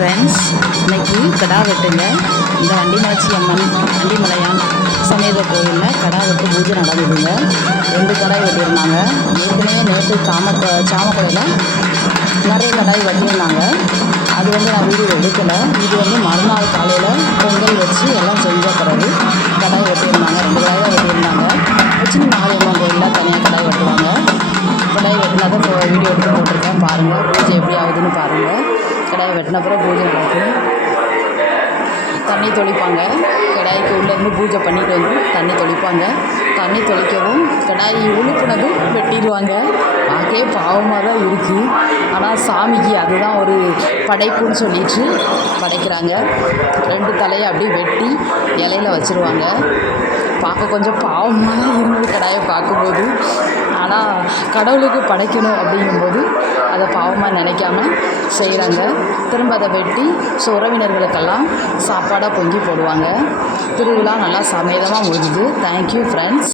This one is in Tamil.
ஃப்ரெண்ட்ஸ் இன்றைக்கி கடா வெட்டுங்க இந்த வண்டிமலைச்சி அம்மன் வண்டிமலையான் சமேத கோயிலில் கடா வெட்டு பூஜை நடந்ததுங்க. ரெண்டு கடாய் வெட்டியிருந்தாங்க. ஏற்கனவே நேற்று சாம சாமக்கடையில் நிறைய கடாய் வெட்டியிருந்தாங்க. அது வந்து நான் வீடியோ எடுக்கலை. இது வந்து மறுநாள் காலையில் பொங்கல் வச்சு எல்லாம் செஞ்ச பிறகு கடாய் வெட்டியிருந்தாங்க. ரெண்டு கடாய் தான் வெட்டியிருந்தாங்க. உச்சினி மாரியம்மன் கோயிலில் தனியாக கடாய் வெட்டுவாங்க. கடாய் வெட்டினா தான் வீடியோ எடுத்து போட்டிருக்கேன். பாருங்கள் பூஜை எப்படி ஆகுதுன்னு பாருங்கள் கடாயை வெட்டினப்புறம் பூஜை நடக்கும். தண்ணி தொளிப்பாங்க. கடாய்க்கு உள்ளேருந்து பூஜை பண்ணிட்டு வந்து தண்ணி தொளிப்பாங்க. தண்ணி தொளிக்கவும் கடாய் உழுப்புனதும் வெட்டிடுவாங்க. பார்க்கவே பாவமாக தான் இருக்குது ஆனால் சாமிக்கு அதுதான் ஒரு படைப்புன்னு சொல்லிட்டு படைக்கிறாங்க. ரெண்டு தலையை அப்படியே வெட்டி இலையில வச்சுருவாங்க. பார்க்க கொஞ்சம் பாவமாக தான் இருந்தது கடாயை பார்க்கும்போது. ஆனால் கடவுளுக்கு படைக்கணும் அப்படிங்கும்போது அதை செய்கிறாங்க. திரும்ப அதை வெட்டி ஸோ உறவினர்களுக்கெல்லாம் சாப்பாடாக பொங்கி போடுவாங்க. திருவிழா நல்லா சமேதமாக முடிஞ்சுது. Thank you friends